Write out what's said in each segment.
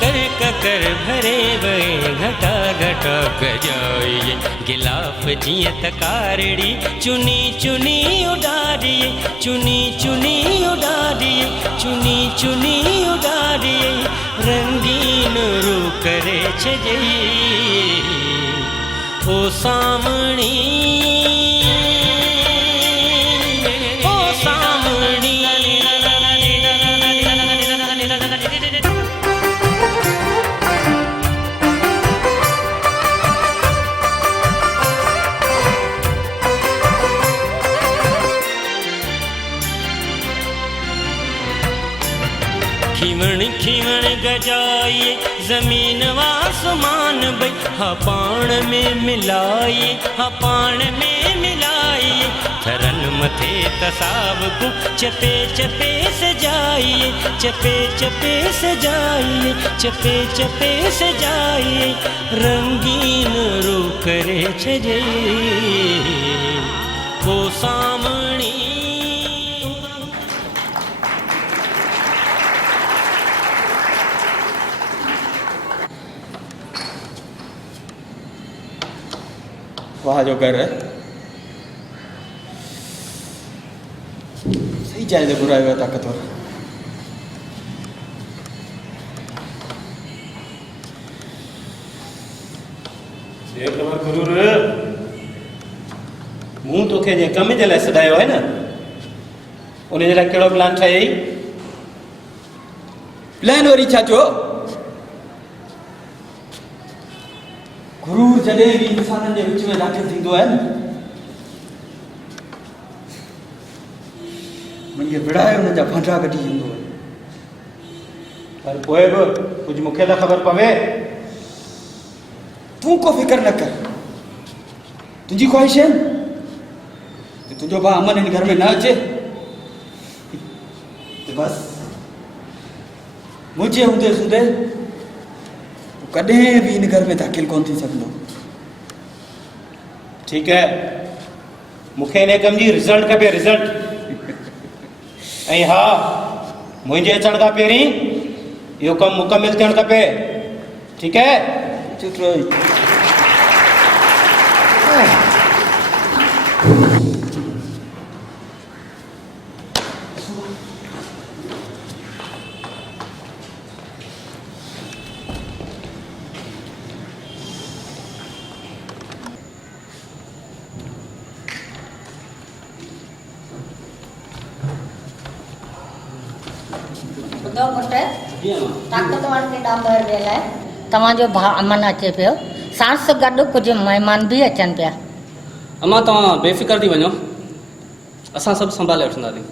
ककर ककर भरे वे घटा घटा गजाइए गिलाफ जिए तकारड़ी चुनी चुनी उडारिए चुनी चुनी उडारिए चुनी चुनी उडारिए रंगीन रू करे छजई ओ सामणी ओ सामणी खिमण खिमण गजाइए जमीन आसमान बई हा पाण में मिलाइए हा पाण में मिलाइए थरन मथे तसाब को चपे चपे सजाइए चपे चपे सजाइए चपे चपे सजाइए रंगीन रू करे छजे ओ सामणी वहाँ जो कर रहे सही चाहिए बुरा हुआ ताकतवर गुरु मूं तोखे जे कम जे लाइ सॾायो आहे न उन जे लाइ कहिड़ो प्लान ठाही प्लान वरी छा चयो गुरूर जॾहिं बि इंसाननि जे विच में दाख़िल थींदो आहे न मुंहिंजे विड़ाए हुननि जा फांटा कढी ईंदो आहे पर पोइ बि कुझु मूंखे त ख़बर पवे तूं को फिक्र न कर तुंहिंजी ख़्वाहिश आहे न तुंहिंजो भाउ अमन हिन घर में न अचे त बस मुंहिंजे हूंदे सूदे कॾहिं भी इन घर में दाख़िल कोन थी सघंदो ठीकु है मूंखे इन कम जी रिज़ल्ट खपे रिज़ल्ट ऐं हा मुंहिंजे अचण खां पहिरीं इहो कमु मुकमिल थियणु खपे ठीकु है चुप रहो ॿुधो पुटु ताक़तवर के ॾांबर जे लाइ तव्हांजो भाउ अमन अचे पियो साण सां गॾु कुझु महिमान बि अचनि पिया अम्मा तव्हां बेफ़िक्र थी वञो असां सभु संभाले वठंदासीं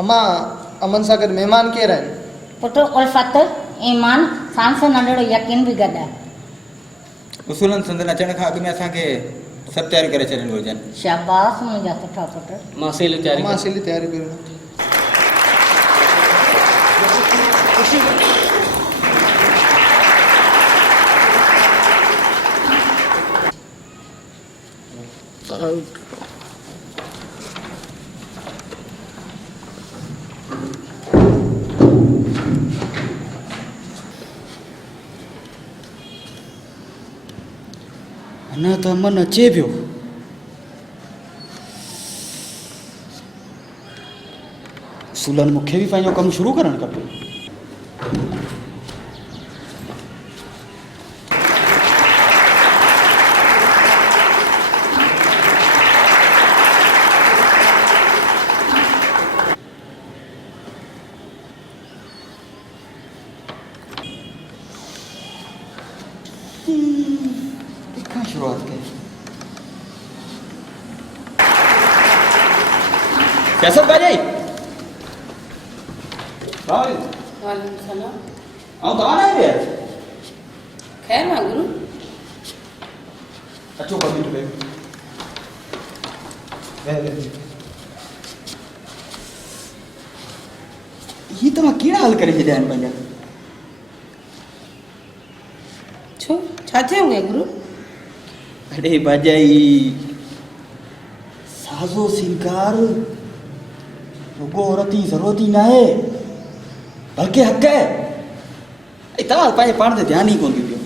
अम्मा अमन सां गॾु महिमान केरु आहिनि पुटु उल्फत ईमान साण सां नंढिड़ो यकीन बि गॾु आहे उसूलनि संदन अचण खां अॻु में असांखे सभु तयारी करे छॾिणी घुरिजनि शाबाश मुंहिंजा सुठा पुट मां सेल तयारी अम्मा असीली तयारी करियो अञा त अमन अचे पियो उसूलनि मूंखे बि पंहिंजो कमु शुरू करणु खपे शुरुआत कई कैसे भाई वालेकुम सलाम तो आना है यार खैर ना गुरु अच्छो कभी तो ये तो कीड़ा हल करे छॾिया आहिनि पंहिंजा छो छा थियो है गुरु अरे बाजाई साज़ो सिंगार रुगो औरत जी ज़रूरत ही ना है बल्कि हक़ है तव्हां पंहिंजे पाण ते ध्यानु ई कोन थी ॾियो।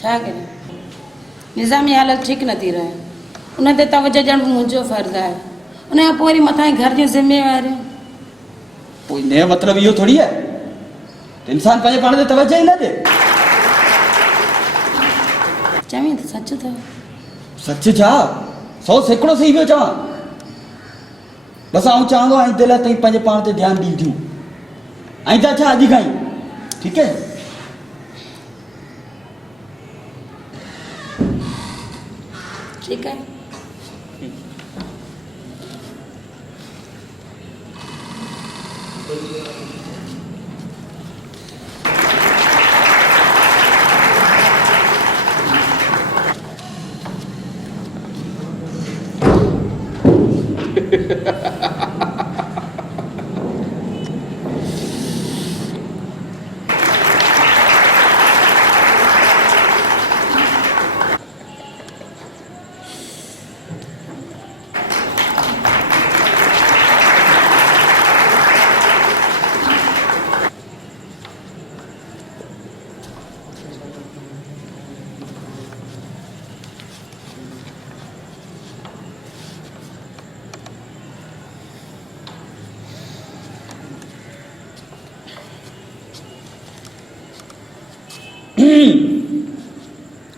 छा करियां निज़ामी हालत ठीकु नथी रहे उन ते तवजो ॾियणु मुंहिंजो फ़र्ज़ु आहे उन खां पोइ वरी मथां घर जूं ज़िम्मेवारियूं पोइ हिन जो मतिलबु इहो थोरी आहे त इंसानु पंहिंजे पाण ते तवजो ई न ॾे। चवीं त सच अथव सच छा 100 सैकड़ो सही पियो चवां। बसि आउं चवंदो आहियां दिलि ताईं पंहिंजे पाण ते ध्यानु ॾींदियूं ऐं त छा अॼु खां ई ठीकु आहे। ठीकु आहे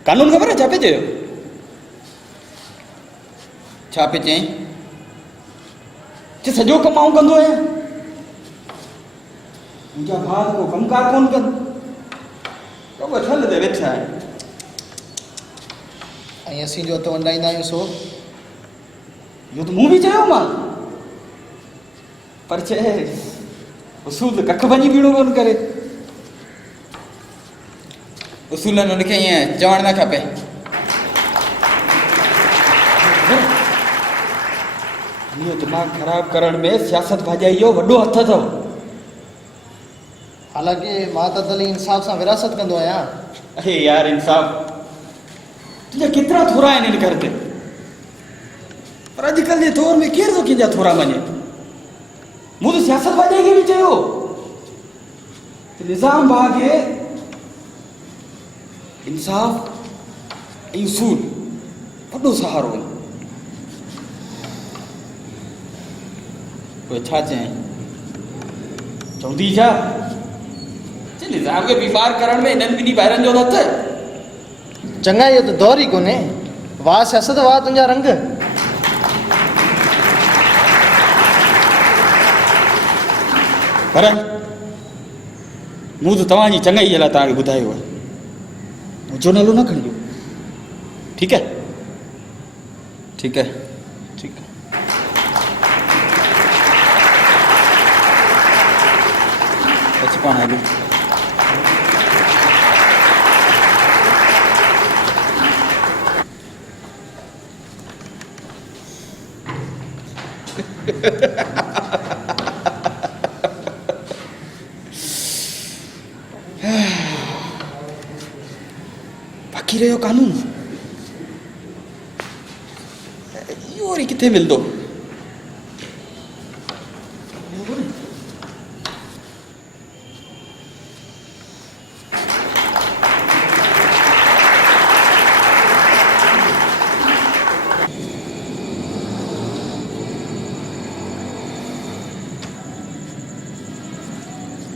कानून ख़बर आहे छा पे चयो? छा पे चई सॼो कमु आउं कंदो आहियां मुंहिंजा भाउ को कमकार कोन कनि तो वठल ते वेठा आहिनि ऐं असीं जो हथ वंडाईंदा आहियूं सो इहो त मूं बि चयो मां पर चए उसूल कख भञी बीणो कोन करे। उसूलनि हुनखे ईअं चवणु न खपे। इहो दिमाग़ ख़राब करण में सियासत भाॼाई जो वॾो हथु अथव। हालांकि मां त दली इंसाफ़ सां विरासत कंदो आहियां। अरे यार इंसाफ़ तुंहिंजा केतिरा थोरा आहिनि हिन घर ते पर अॼुकल्ह जे दौर में केरु थो कंहिंजा थोरा मञे। मूं त सियासत भाॼाई खे बि चयो निज़ाम भाउ खे इंसाफ़ ऐं उसूल वॾो सहारो आहे। पोइ छा चई चवंदी छा निज़ाम खे बीमार करण में हिननि ॿिन्ही ॿाहिरनि जो हथु। चङा इहो त दौर ई कोन्हे वाह सियासत वाह तुंहिंजा रंग। पर मूं त तव्हांजी चङाई जे लाइ तव्हांखे ॿुधायो आहे मुंहिंजो नालो न खणिजो ठीकु आहे। ठीकु आहे ठीकु आहे। अच पाण हलूं। बाक़ी रहियो कानून इहो वरी किथे मिलंदो।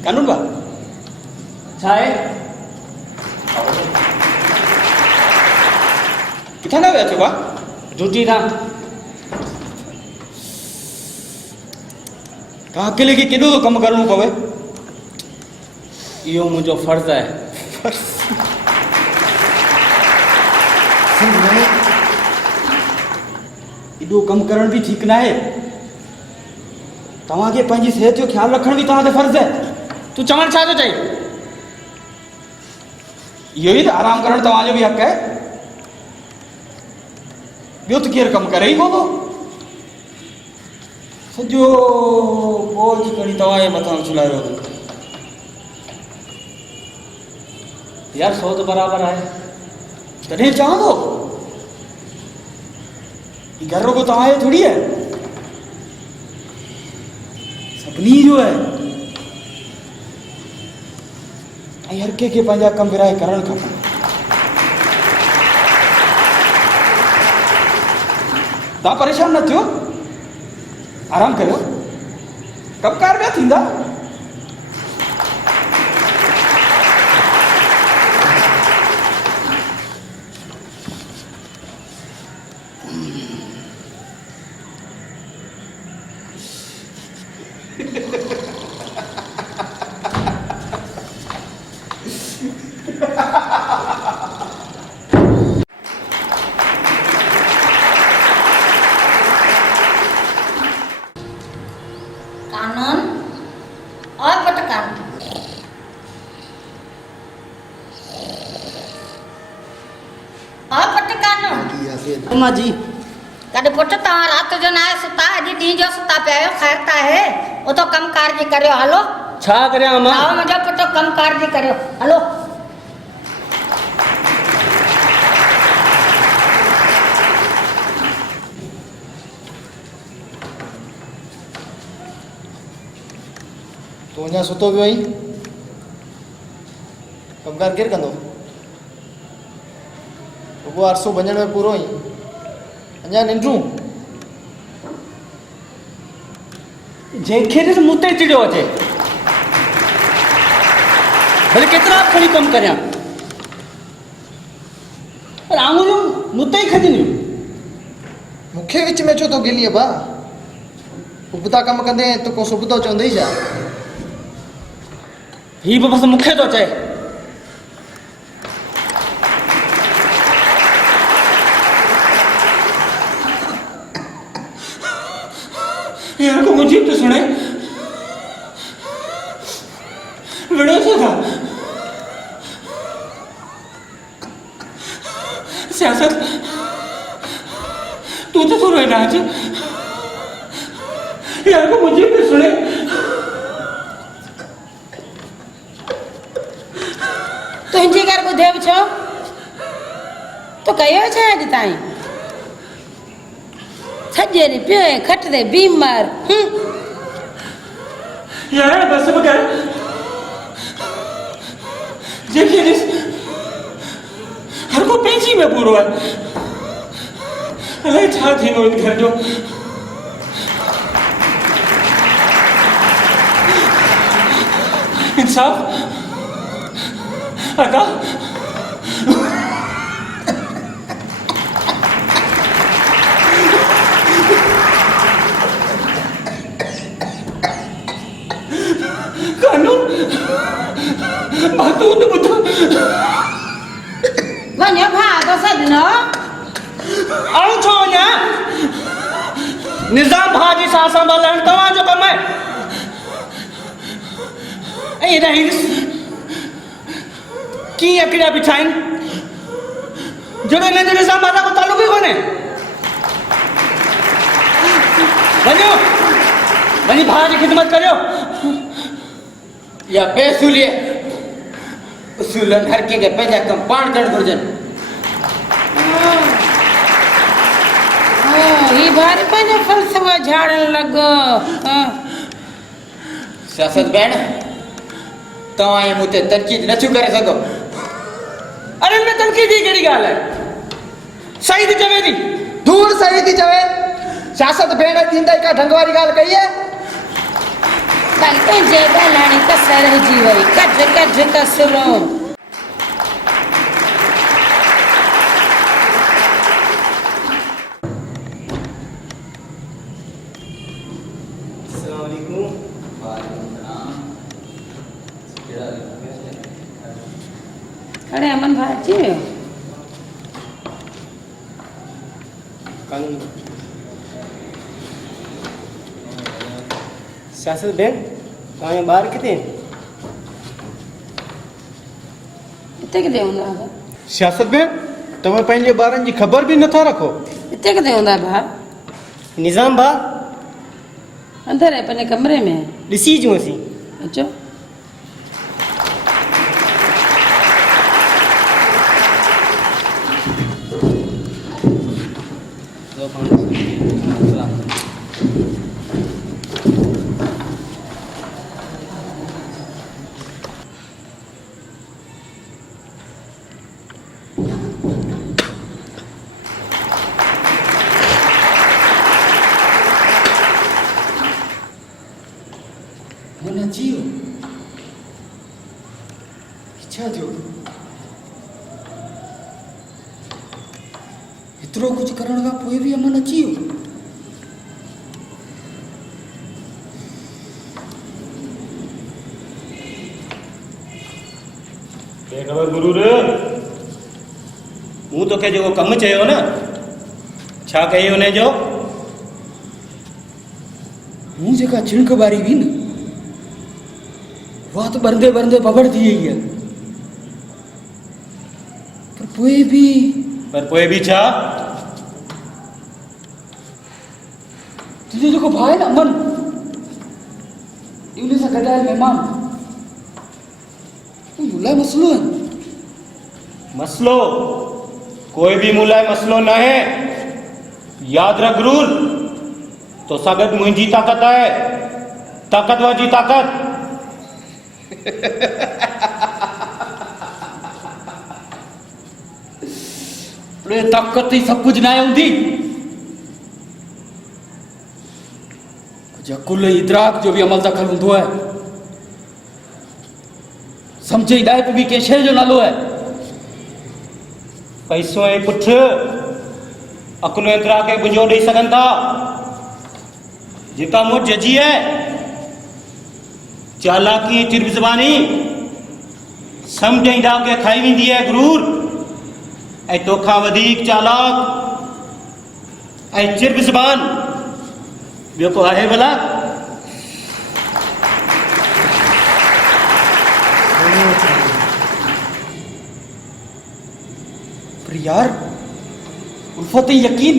कानून बा छा आहे किथां था विया छो बा? ड्यूटी था। तव्हां अकेले खे केॾो थो कमु करिणो पवे? इहो मुंहिंजो फ़र्ज़ु आहे। एॾो कमु करण बि ठीकु न आहे। तव्हांखे पंहिंजी सिहत जो ख़्यालु रखण बि तव्हां ते फ़र्ज़ु आहे। तूं चवणु छा थो चई? इहो ई त आराम करणु तव्हांजो बि हक़ु आहे। ॿियो त केरु कमु करे ई कोन थो। सॼो बोझ खणी तव्हांजे मथां उछलायो अथव। यार 100 तो बराबरि आहे। तॾहिं चवां थो ही घर रुगो तव्हांजो थोरी आहे सभिनी जो आहे। ऐं हर कंहिंखे पंहिंजा कम विराए करणु खपनि। तव्हां परेशान न थियो, आराम करियो, कमकार ॿिया थींदा। कानून और पुट कानून और पुट कानून अम्मा जी कॾहिं पुट तव्हां राति जो न आहे सुता, अॼु ॾींहं जो सुता पिया आहियो, ख़ैर त आहे उतो कमकार जी करियो, हलो छा करियां अम्मा? आओ मुंहिंजो पुट कमकार जी करियो, हलो। तूं अञा सुतो पियो आहीं? कमकार केरु कंदो? रुॻो अरसो वञण में पूरो आहीं, अञा निंड्रूं? जंहिंखे ॾिस मूं ते चिड़ियो अचे, भले केतिरा खणी कमु करियां पर आङुरियूं मूं ते ई खजंदियूं। मूंखे विच में छो थो गिलीअ भा? उबता कमु कंदे तूं को सुबुतो चवंदई छा? ही बि बसि मूंखे थो चए। यार को मुझे तो सुने बड़ा सा था सियासत तू तो सुन रहा है यार को मुझे तो सुने तुंहिंजे घर ॿुधे बि छो तो कयो छा अॼु ताईं? सॼे ॾींहुं पियो ऐं खट ते बीमार। यार बस बगैर जेके ॾिस हर को पंहिंजी में पूरो आहे। अलाए छा थींदो इन घर जो। इंसाफ़ अदा कानून बातूं तो ॿुधो वञो भाउ तो सॾिनो आऊं छो वञा? निज़ाम भाउ जी साह संभालणु तव्हांजो कमु आहे। ऐं हेॾा हींस कीअं अकिड़ा बीठा आहिनि जॾहिं हिननि जो निज़ाम भाउ सां को तालुक ई कोन्हे। वञो वञी भाउ जी ख़िदमत करियो। या बेसूलीअ उसूलनि हर कंहिंखे पंहिंजा कम पाण करणु घुरिजनि। ही भारी पंहिंजो फ़लसफ़ो झाड़ण लॻो। सियासत भेण तव्हां ऐं मूं ते तनक़ीद नथियूं करे सघो। अरे हिन में तनक़ीद जी कहिड़ी ॻाल्हि आहे? सही थी चवे थी। दूर सही थी चवे। सियासत भेण थींदई का ढंग वारी ॻाल्हि कई आहे? कल पंहिंजे ॻाल्हाइणी कसर रहिजी वई, कढ कढ कसरूं। अरे अमन भाउ अची वियो। सियासत भेण तव्हांजा ॿार किथे आहिनि? हिते किथे हूंदा हुआ? सियासत भेण तव्हां पंहिंजे ॿारनि जी ख़बर बि नथा रखो। हिते किथे हूंदा भाउ? निज़ाम भाउ अंदरि आहे पंहिंजे कमरे में। ॾिसी अचूं असीं। अचो। छा थियो एतिरो कुझु करण खां पोइ बि अमन अची वियो ख़बर गुरूर मूं तोखे जेको कमु चयो न छा कई उन जो मूं जेका चिणक ॿारी हुई न उहा त ॿरंदे ॿरंदे बबड़ थी वई आहे पर पोइ बि छा तुंहिंजो जेको भाउ आहे न अमन उन सां गॾायल महिमान मूं लाइ मसइलो आहे मसलो कोई भी मूं लाइ मसलो न है याद रख गुरूर तो सां गॾु मुंहिंजी ताक़त आहे ताक़तवर जी ताक़त अरे ताक़त ई सभु कुझु न आहे हूंदी कुझु अकुल ऐं इदराक जो बि अमल दख़ल हूंदो आहे सम्झ ई ॾाइप बि कंहिं शइ जो नालो आहे पैसो ऐं पुठ अकुल एतिरा खे गुंजो ॾेई सघनि था जेका मूं वटि जजी आहे चालाकी चिरब ज़बानी सम्झ ऐं डाव खे खाई वेंदी आहे गुरूर ऐं तोखां वधीक चालाक ऐं चिरब ज़बान ॿियो को आहे भला पर यार उल्फत ऐं यकीन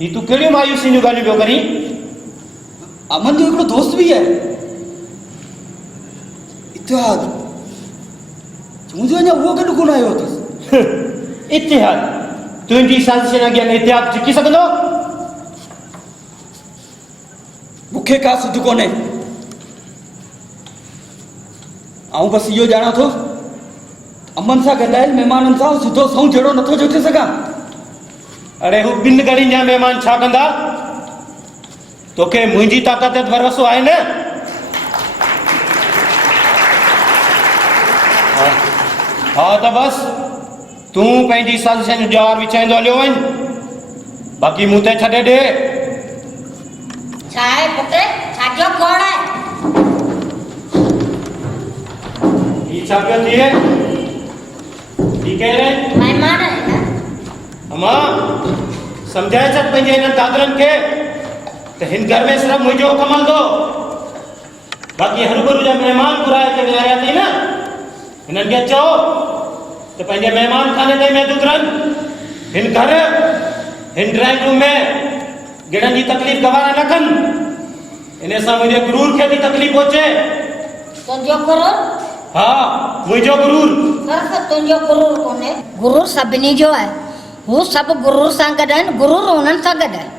ही तूं कहिड़ियूं मायूसी जूं ॻाल्हियूं पियो करीं अमन जो हिकिड़ो दोस्त बि आहे इतिहाद मुंहिंजो अञा उहो गॾु कोन आयो अथसि इतिहाद तुंहिंजी साज़िशनि अॻियां इतिहाद टिकी सघंदो मूंखे का सुध कोन्हे आऊं बसि इहो ॼाणा थो अमन सां गॾायल महिमाननि सां सिधो सऊं जहिड़ो नथो जोटे सघां अड़े हू ॿिनि घड़ियुनि जा महिमान छा कंदा तोखे मुंहिंजी ताक़त ते भरोसो आहे न हा त बस तूं पंहिंजी साज़िशनि जो ॼार विछाईंदो हलियो वञ बाक़ी मूं ते छॾे ॾे छा आहे पुट छाजो खोड़ आहे ही छा पियो थिए ही केरु आहे महिमान आहे न अमा सम्झाए छॾ पंहिंजे हिननि दादरनि खे त हिन घर में सिर्फ़ु मुंहिंजो हुकुम हलंदो बाक़ी हरू जा महिमान घुराए के विहारिया अथई न हिननि खे चओ त पंहिंजे महिमान खाने ते महदूद रहनि हिन घर हिन ड्राइंग रूम में गिड़नि जी तकलीफ़ गवारा न कनि इन सां मुंहिंजे गुरूर खे बि तकलीफ़ पहुचे तुंहिंजो गुरूर हा मुंहिंजो गुरूर पर तुंहिंजो गुरूर कोन्हे गुरूर सभिनी जो आहे हू सभु गुरूर सां गॾु आहिनि गुरूर हुननि सां गॾु आहे